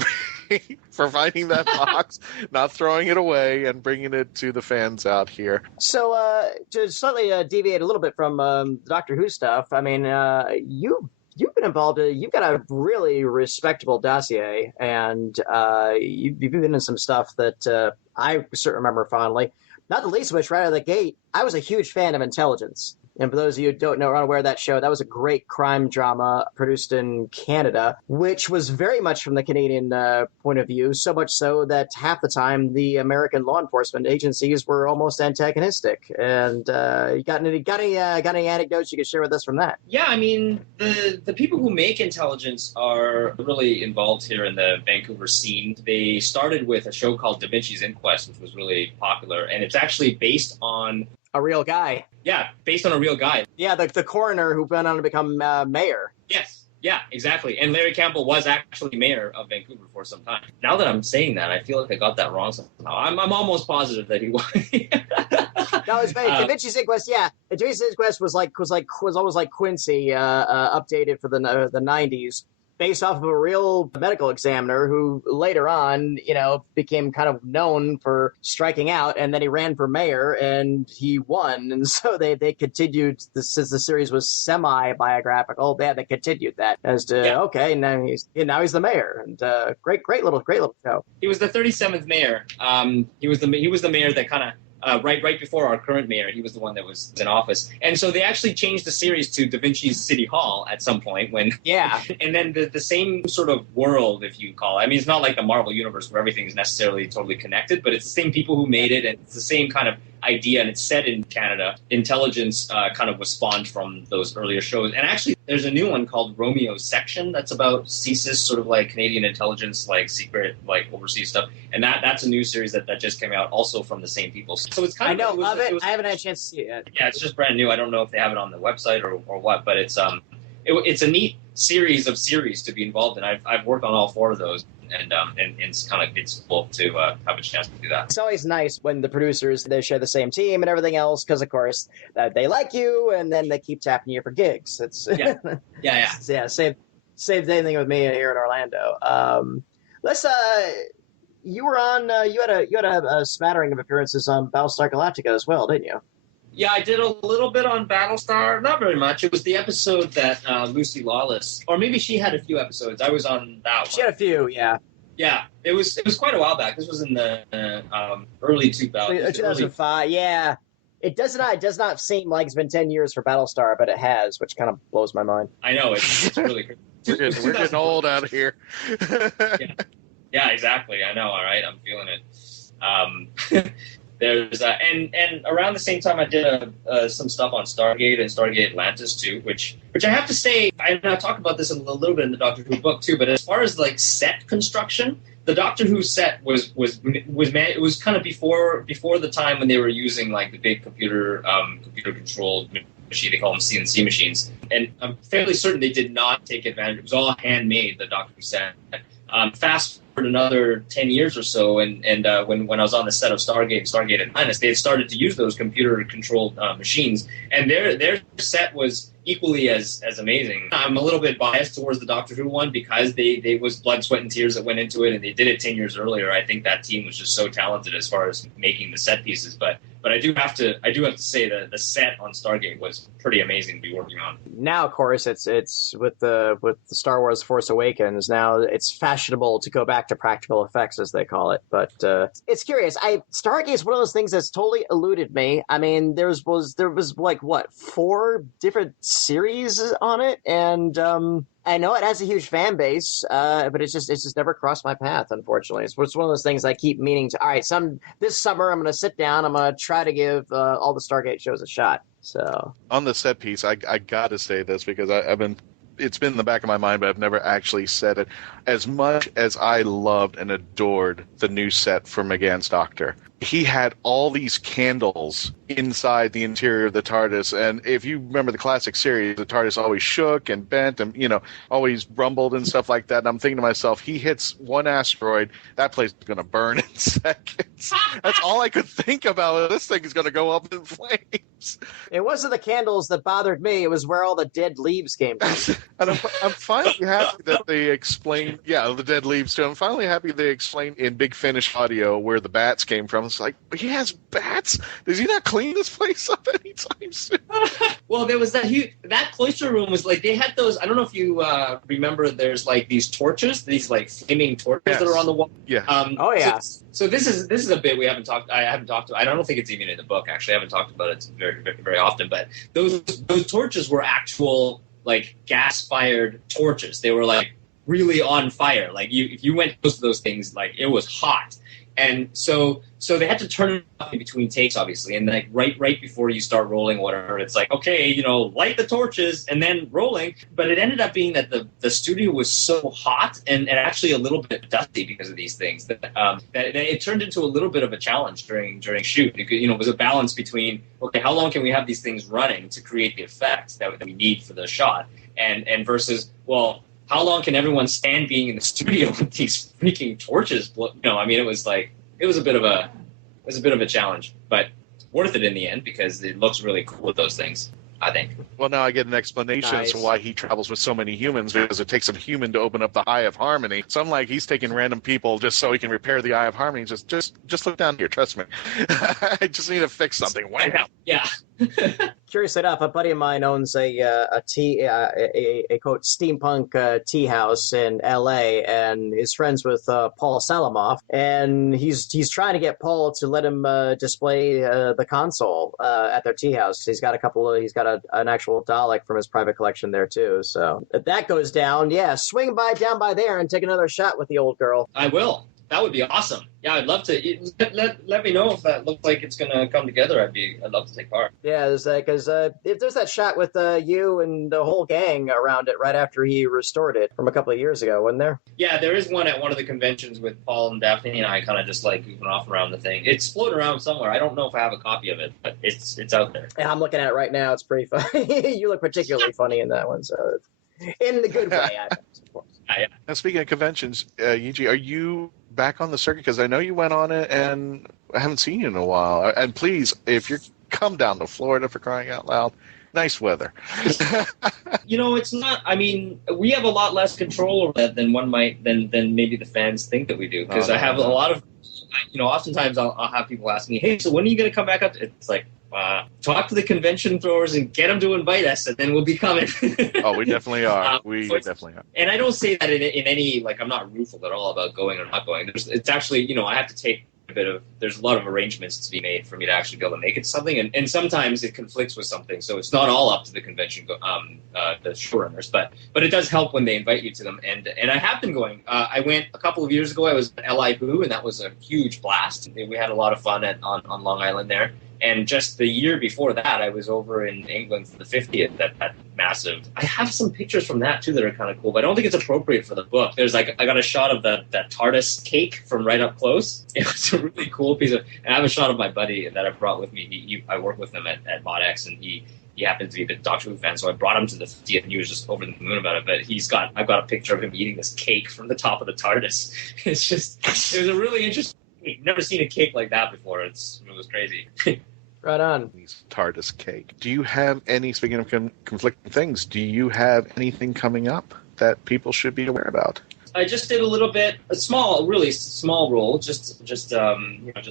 for finding that box, not throwing it away, and bringing it to the fans out here. So to slightly deviate a little bit from the Doctor Who stuff, I mean, you've been involved. You've got a really respectable dossier, and you've been in some stuff that I certainly remember fondly. Not the least of which, right out of the gate, I was a huge fan of Intelligence. And for those of you who don't know or aren't aware of that show, that was a great crime drama produced in Canada, which was very much from the Canadian point of view, so much so that half the time the American law enforcement agencies were almost antagonistic. And you got any anecdotes you could share with us from that? Yeah, I mean, the people who make Intelligence are really involved here in the Vancouver scene. They started with a show called Da Vinci's Inquest, which was really popular, and it's actually based on a real guy. Yeah, based on a real guy. Yeah, the coroner who went on to become mayor. Yes, yeah, exactly. And Larry Campbell was actually mayor of Vancouver for some time. Now that I'm saying that, I feel like I got that wrong somehow. I'm almost positive that he was. No, it's funny. Da Vinci's Inquest, yeah. Da Vinci's Inquest was almost like Quincy, updated for the 90s. Based off of a real medical examiner who later on, became kind of known for striking out, and then he ran for mayor and he won. And so they continued, since the series was semi-biographical, they continued that as to, okay, now he's the mayor. And great little show. He was the 37th mayor. He was the mayor that kind of, right before our current mayor, he was the one that was in office. And so they actually changed the series to Da Vinci's City Hall at some point and then the same sort of world, if you call it. I mean, it's not like the Marvel universe where everything is necessarily totally connected, but it's the same people who made it, and it's the same kind of idea, and it's set in Canada. Intelligence kind of was spawned from those earlier shows. And actually, there's a new one called Romeo's Section that's about CSIS, sort of like Canadian intelligence, like secret, like overseas stuff. And that's a new series that just came out also from the same people. So it's kind of... I haven't had a chance to see it yet. Yeah, it's just brand new. I don't know if they have it on the website or what, but it's a neat series to be involved in. I've worked on all 4 of those. And it's cool to have a chance to do that. It's always nice when the producers, they share the same team and everything else, because of course they like you, and then they keep tapping you for gigs. It's yeah. Same thing with me here in Orlando. You were on. You had a smattering of appearances on Battlestar Galactica as well, didn't you? Yeah, I did a little bit on Battlestar, not very much. It was the episode that Lucy Lawless, or maybe she had a few episodes. I was on that one. She had a few, yeah. Yeah, it was quite a while back. This was in the early 2000s. 2005, yeah. It does not seem like it's been 10 years for Battlestar, but it has, which kind of blows my mind. I know, it's really crazy. We're getting old out of here. Yeah, exactly. I know, all right? I'm feeling it. There's and around the same time I did some stuff on Stargate and Stargate Atlantis too, which I have to say, I talked about this a little bit in the Doctor Who book too, but as far as like set construction, the Doctor Who set was it was kind of before the time when they were using like the big computer controlled machine. They call them CNC machines, and I'm fairly certain they did not take advantage. It was all handmade, the Doctor Who set. Fast another 10 years or so, and when I was on the set of Stargate Atlantis, they had started to use those computer-controlled machines, and their set was equally as amazing. I'm a little bit biased towards the Doctor Who one because they was blood, sweat, and tears that went into it, and they did it 10 years earlier. I think that team was just so talented as far as making the set pieces, but I do have to say that the set on Stargate was pretty amazing to be working on. Now, of course, it's with the Star Wars Force Awakens. Now it's fashionable to go back to practical effects, as they call it. But it's curious. Stargate is one of those things that's totally eluded me. I mean, there was like what 4 different series on it, and I know it has a huge fan base, but it's just never crossed my path, unfortunately. It's one of those things I keep meaning to. All right, this summer I'm going to sit down. I'm going to try to give all the Stargate shows a shot. So on the set piece, I got to say this because it's been in the back of my mind, but I've never actually said it. As much as I loved and adored the new set for McGann's Doctor, he had all these candles inside the interior of the TARDIS, and if you remember the classic series, the TARDIS always shook and bent and, always rumbled and stuff like that, and I'm thinking to myself, he hits one asteroid, that place is going to burn in seconds. That's all I could think about. This thing is going to go up in flames. It wasn't the candles that bothered me, it was where all the dead leaves came from. And I'm finally happy that they explained, the dead leaves too. I'm finally happy they explained in Big Finish audio where the bats came from. It's like, he has bats? Does he not clean this place up anytime soon? Well, there was that cloister room was like, they had those, I don't know if you remember, there's like these torches, these like flaming torches that are on the wall. Yeah. Oh yeah. So this is a bit I haven't talked about. I don't think it's even in the book, actually. I haven't talked about it very, very, very often, but those torches were actual like gas-fired torches. They were like really on fire. Like if you went close to those things, like it was hot. And so they had to turn it off in between takes, obviously, and like right before you start rolling, whatever, it's like, okay, light the torches and then rolling. But it ended up being that the studio was so hot and actually a little bit dusty because of these things that it turned into a little bit of a challenge during shoot. It was a balance between, okay, how long can we have these things running to create the effect that we need for the shot, and versus, well, how long can everyone stand being in the studio with these freaking torches? It was a bit of a challenge, but worth it in the end because it looks really cool with those things, I think. Well, now I get an explanation as to why he travels with so many humans, because it takes a human to open up the Eye of Harmony. So I'm like, he's taking random people just so he can repair the Eye of Harmony. Just look down here, trust me. I just need to fix something. Wow. Yeah. Curious enough, a buddy of mine owns a quote steampunk tea house in L.A. and is friends with Paul Salamoff, and he's trying to get Paul to let him display the console at their tea house. He's got an actual Dalek from his private collection there too. So if that goes down, swing down by there and take another shot with the old girl. I will. That would be awesome. Yeah, I'd love to. Let me know if that looks like it's going to come together. I'd love to take part. Yeah, because if there's that shot with you and the whole gang around it right after he restored it from a couple of years ago, wasn't there? Yeah, there is one at one of the conventions with Paul and Daphne and I kind of just like goofing off around the thing. It's floating around somewhere. I don't know if I have a copy of it, but it's out there. Yeah, I'm looking at it right now. It's pretty funny. You look particularly funny in that one, so in the good way, I think, of course. Yeah. Now, speaking of conventions, Yee Jee, are you back on the circuit? Because I know you went on it, and I haven't seen you in a while. And please, if you come down to Florida, for crying out loud, nice weather. It's not. I mean, we have a lot less control over that than than maybe the fans think that we do. Because I have a lot of, oftentimes I'll have people ask me, hey, so when are you going to come back up? It's like, talk to the convention throwers and get them to invite us, and then we'll be coming. Oh, we definitely are. Definitely are. And I don't say that in any, like, I'm not rueful at all about going or not going. It's actually, I have to take there's a lot of arrangements to be made for me to actually be able to make it to something, and sometimes it conflicts with something, so it's not all up to the convention, the showrunners, but it does help when they invite you to them, and I have been going. I went a couple of years ago. I was at L.I. Boo, and that was a huge blast. We had a lot of fun on Long Island there. And just the year before that, I was over in England for the 50th, that massive. I have some pictures from that, too, that are kind of cool, but I don't think it's appropriate for the book. There's I got a shot of that TARDIS cake from right up close. It was a really cool piece of, and I have a shot of my buddy that I brought with me. I work with him at ModX, and he happened to be a big Doctor Who fan, so I brought him to the theater, and he was just over the moon about it. But I've got a picture of him eating this cake from the top of the TARDIS. It was a really interesting. I've never seen a cake like that before. It was crazy. Right on. TARDIS cake. Do you have any, speaking of conflicting things, do you have anything coming up that people should be aware about? I just did a little bit, really small role, just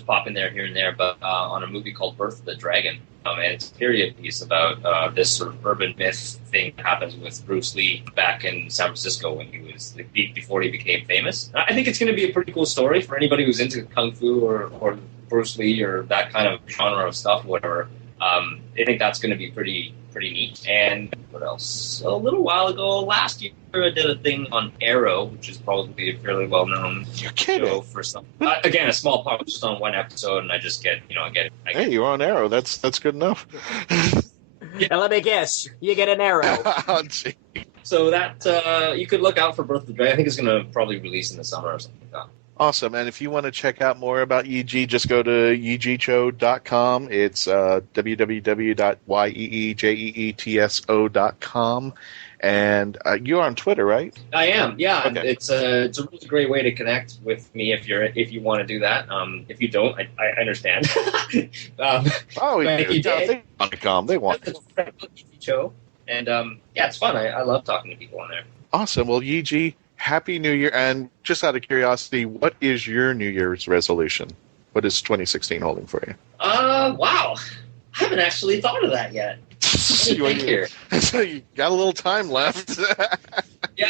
pop in there here and there, but on a movie called Birth of the Dragon. And it's a period piece about this sort of urban myth thing that happens with Bruce Lee back in San Francisco when he was before he became famous. I think it's going to be a pretty cool story for anybody who's into kung fu or Bruce Lee or that kind of genre of stuff, whatever. I think that's going to be pretty neat. And what else? A little while ago, last year, I did a thing on Arrow, which is probably a fairly well-known show for some. Again, a small part, just on one episode, and I just get. Hey, you're on Arrow. That's good enough. Yeah, let me guess. You get an arrow. Oh, gee. So that you could look out for Birth of the Dragon. I think it's going to probably release in the summer or something like that. Awesome. And if you want to check out more about Yee Jee, just go to yeejeetso.com. It's www.yeejeetso.com. And you're on Twitter, right? I am, yeah. Okay. It's a really great way to connect with me if you want to do that. If you don't, I understand. If you did, they want to come. They want to. Show. And it's fun. I love talking to people on there. Awesome. Well, Yee Jee, Happy New Year. And just out of curiosity, what is your New Year's resolution? What is 2016 holding for you? Wow. I haven't actually thought of that yet. You got a little time left. Yeah,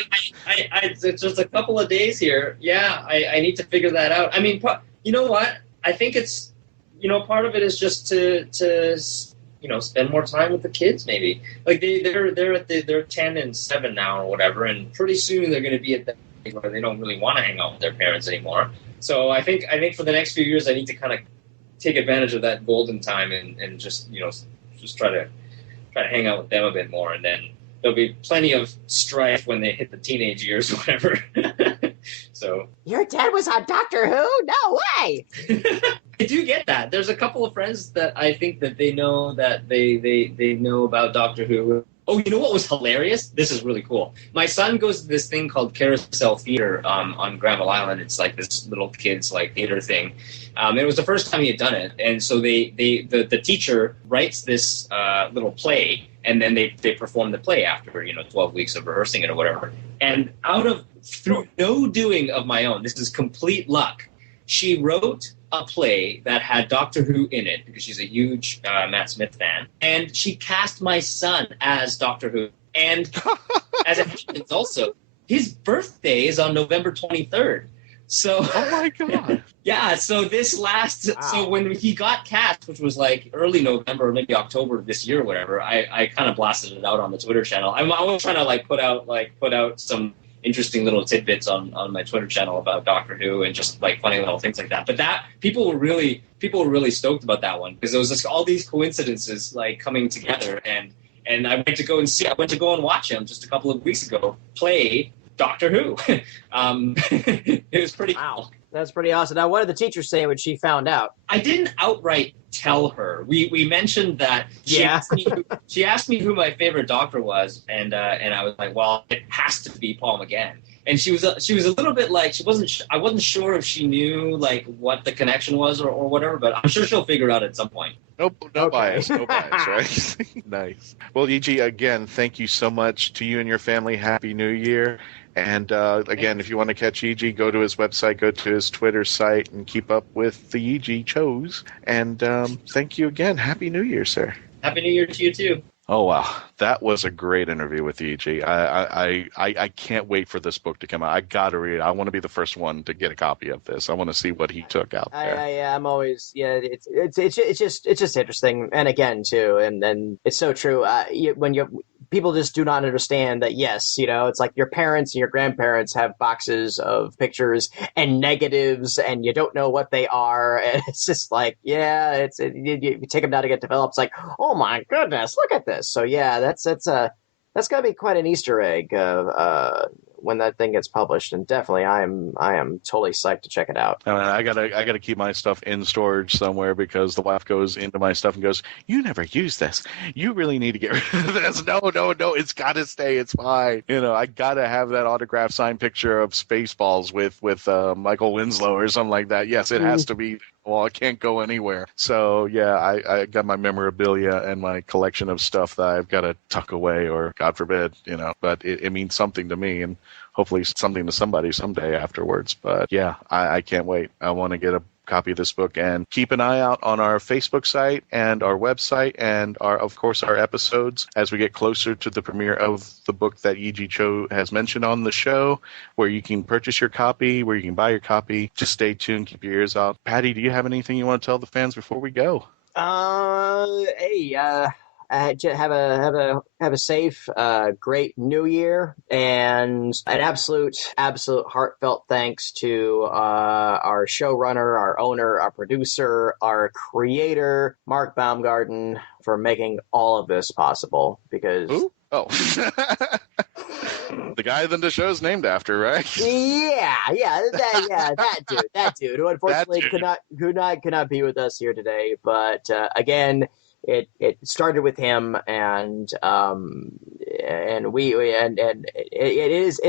it's just a couple of days here. Yeah, I need to figure that out. I mean, you know what? I think it's, part of it is just to spend more time with the kids. Maybe like they're 10 and 7 now or whatever, and pretty soon they're going to be at the age where they don't really want to hang out with their parents anymore. So I think for the next few years I need to kind of take advantage of that golden time and just try to hang out with them a bit more, and then there'll be plenty of strife when they hit the teenage years or whatever. So your dad was on Doctor Who? No way. I do get that. There's a couple of friends that I think that they know that they know about Doctor Who. Oh, you know what was hilarious? This is really cool. My son goes to this thing called Carousel Theater on Granville Island. It's like this little kids theater thing. It was the first time he had done it, and so the teacher writes this little play, and then they perform the play after 12 weeks of rehearsing it or whatever. And through no doing of my own, this is complete luck, she wrote a play that had Doctor Who in it because she's a huge Matt Smith fan, and she cast my son as Doctor Who. And as it happens, also his birthday is on November 23rd. So, oh my god! Yeah. So so when he got cast, which was like early November or maybe October of this year or whatever, I kind of blasted it out on the Twitter channel. I was trying to put out some interesting little tidbits on my Twitter channel about Doctor Who and just funny little things like that. But people were really stoked about that one because it was just all these coincidences coming together, and I went to go and watch him just a couple of weeks ago play Doctor Who. It was pretty cool. That's pretty awesome. Now, what did the teacher say when she found out? I didn't outright tell her. We mentioned that she asked me who my favorite Doctor was, and I was like, well, it has to be Paul McGann. And she was a little bit I wasn't sure if she knew what the connection was or whatever, but I'm sure she'll figure it out at some point. No bias, right? Nice. Well, Yee Jee, again, thank you so much to you and your family. Happy New Year. And again, if you want to catch Yee Jee, go to his website, go to his Twitter site, and keep up with the Yee Jee Tsos. And thank you again. Happy New Year, sir. Happy New Year to you, too. Oh, wow. That was a great interview with Yee Jee. I can't wait for this book to come out. I got to read it. I want to be the first one to get a copy of this. I want to see what he took out there. I'm always, it's just interesting. And again, too, and it's so true. People just do not understand that, yes, it's like your parents and your grandparents have boxes of pictures and negatives, and you don't know what they are. And it's just you take them down to get developed. It's like, oh my goodness, look at this. So yeah, that's going to be quite an Easter egg when that thing gets published, and definitely I am totally psyched to check it out. I gotta keep my stuff in storage somewhere, because the wife goes into my stuff and goes, "You never use this. You really need to get rid of this." No, it's gotta stay. It's fine. I gotta have that autographed signed picture of Spaceballs with Michael Winslow or something like that. Yes, it has to be. Well, it can't go anywhere. So yeah, I got my memorabilia and my collection of stuff that I've got to tuck away, or God forbid, but it means something to me, and hopefully something to somebody someday afterwards. But yeah, I can't wait. I want to get a copy of this book, and keep an eye out on our Facebook site and our website, and of course our episodes as we get closer to the premiere of the book that Yee Jee Tso has mentioned on the show, where you can purchase your copy, where you can buy your copy. Just stay tuned, keep your ears out. Patty, do you have anything you want to tell the fans before we go? Have a safe, great New Year, and an absolute heartfelt thanks to our showrunner, our owner, our producer, our creator, Mark Baumgarten, for making all of this possible. Because the guy that the show's named after, right? That dude who unfortunately could not be with us here today, but again. It started with him, and it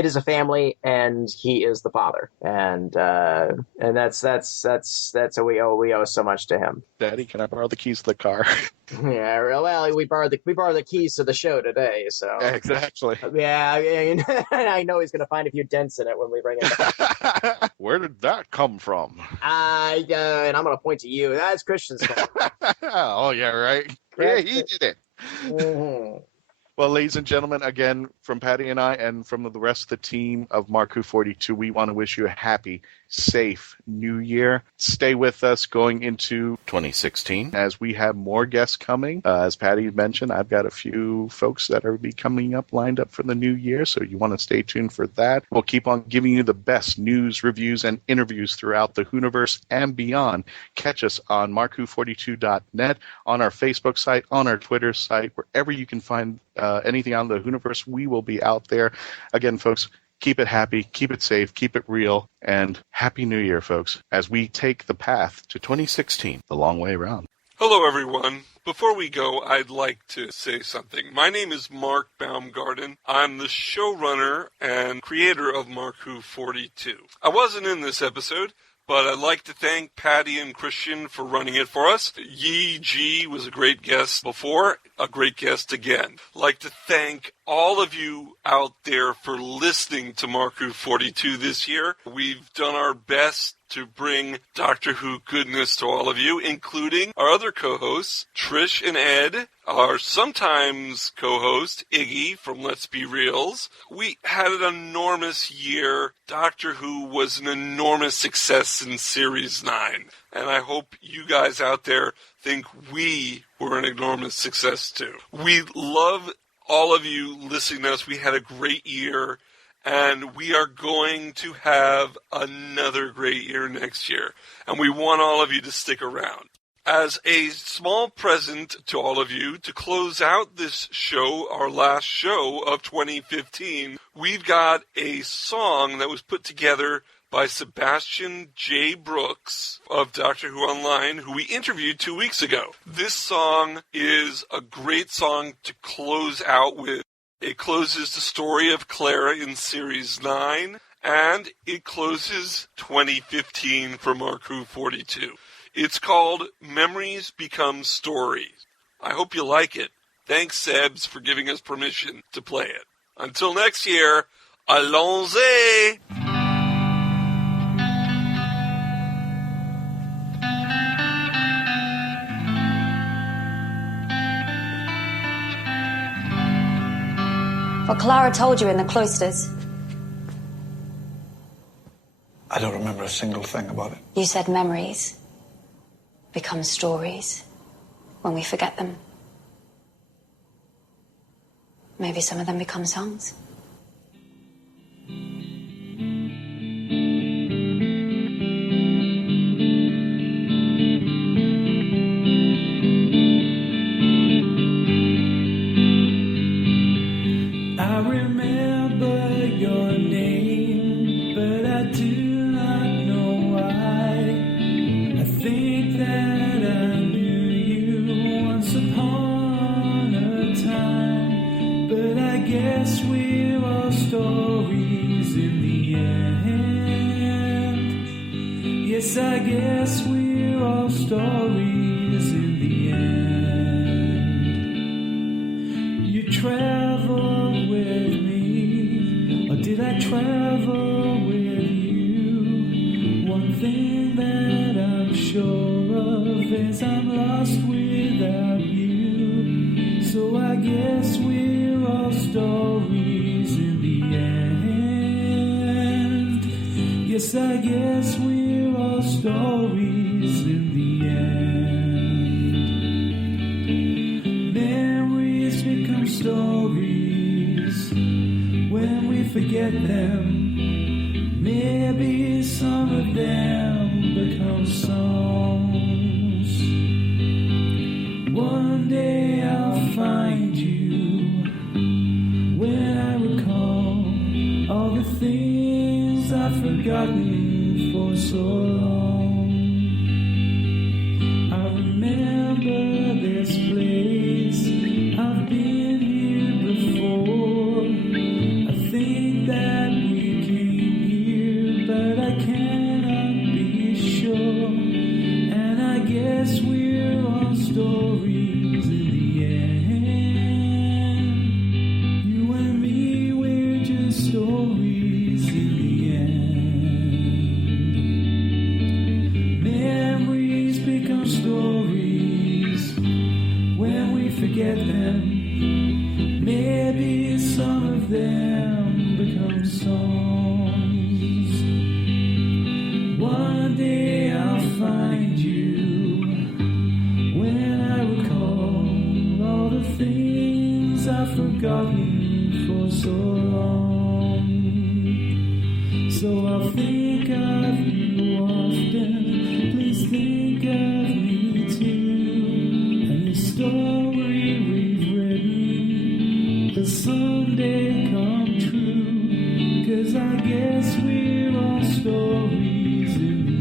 is a family, and he is the father, and that's what we owe so much to him. Daddy, can I borrow the keys to the car? Yeah, well, we borrowed the keys to the show today, so exactly. Yeah, I know he's gonna find a few dents in it when we bring it back. Where did that come from? And I'm gonna point to you. That's Christian's fault. Oh yeah, right. Yeah, he did it. Mm-hmm. Well, ladies and gentlemen, again, from Patty and I, and from the rest of the team of Mark Who 42, we want to wish you a happy, safe New Year. Stay with us going into 2016 as we have more guests coming. As Patty mentioned, I've got a few folks that are be coming up, lined up for the new year, so you want to stay tuned for that. We'll keep on giving you the best news, reviews, and interviews throughout the Whoniverse and beyond. Catch us on markwho42.net, on our Facebook site, on our Twitter site, wherever you can find anything on the Whoniverse, we will be out there. Again, folks, keep it happy, keep it safe, keep it real, and Happy New Year, folks, as we take the path to 2016 the long way around. Hello, everyone. Before we go, I'd like to say something. My name is Mark Baumgarten. I'm the showrunner and creator of Mark Who 42. I wasn't in this episode, but I'd like to thank Patty and Christian for running it for us. Yee Jee was a great guest before, a great guest again. I'd like to thank all of you out there for listening to Mark Who 42 this year. We've done our best to bring Doctor Who goodness to all of you, including our other co-hosts, Trish and Ed, our sometimes co-host, Iggy from Let's Be Reals. We had an enormous year. Doctor Who was an enormous success in Series 9. And I hope you guys out there think we were an enormous success too. We love all of you listening to us. We had a great year. And we are going to have another great year next year. And we want all of you to stick around. As a small present to all of you, to close out this show, our last show of 2015, we've got a song that was put together by Sebastian-J-Brook of Doctor Who Online, who we interviewed 2 weeks ago. This song is a great song to close out with. It closes the story of Clara in Series 9, and it closes 2015 for Mark Who 42. It's called Memories Become Stories. I hope you like it. Thanks, Sebs, for giving us permission to play it. Until next year, allons-y! What Clara told you in the cloisters. I don't remember a single thing about it. You said memories become stories when we forget them. Maybe some of them become songs. I remember your name. Yes, I guess we're all stories in the end. You traveled with me, or did I travel with you? One thing that I'm sure of is I'm lost without you. So I guess we're all stories in the end. Yes, I guess we're all stories in the end. Memories become stories when we forget them. Maybe some of them become songs. One day I'll find you when I recall all the things I've forgotten for so long. I remember this place, I've been here before. I think that we came here, but I cannot be sure. And I guess we're all stories in the end. You and me, we're just stories in the end. Memories become stories when we forget them. Maybe some of them become songs. One day I'll find you when I recall all the things I've forgotten for so long. So I'll think of you often, please think of me too. And the story we've written will someday come true. 'Cause I guess we're all stories in the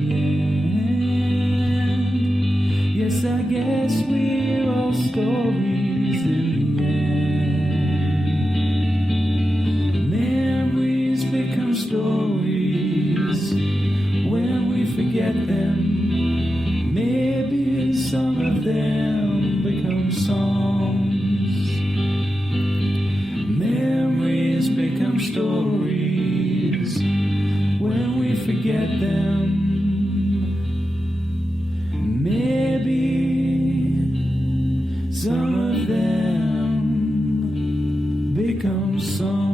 end. Yes, I guess we're all stories in the end. Memories become stories when we forget them. Maybe some of them become songs. Memories become stories when we forget them. Maybe some of them become songs.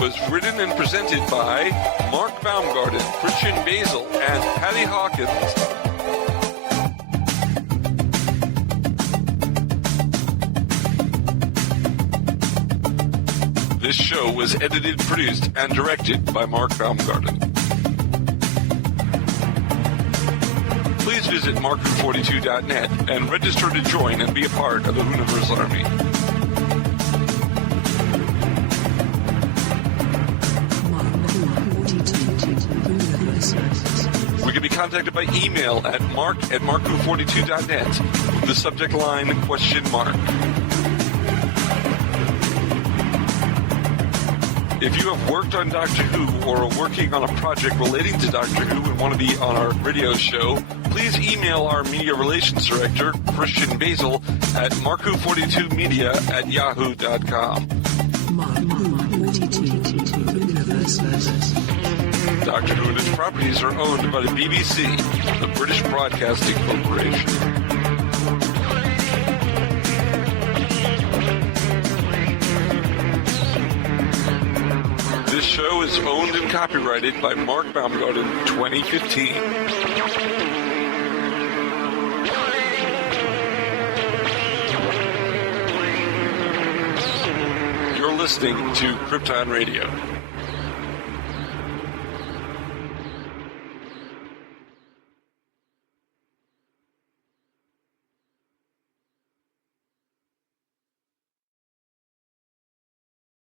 Was written and presented by Mark Baumgarten, Christian-basel, and Patty-Hawkins. This show was edited, produced, and directed by Mark Baumgarten. Please visit mark42.net and register to join and be a part of the Hooniverse Army. We can be contacted by email at mark@mark42.net with the subject line ? If you have worked on Doctor Who or are working on a project relating to Doctor Who and want to be on our radio show, please email our media relations director, Christian-basel, at marku42media@yahoo.com. Doctor Who and its properties are owned by the BBC, the British Broadcasting Corporation. This show is owned and copyrighted by Mark Baumgarten, 2015. You're listening to Krypton Radio.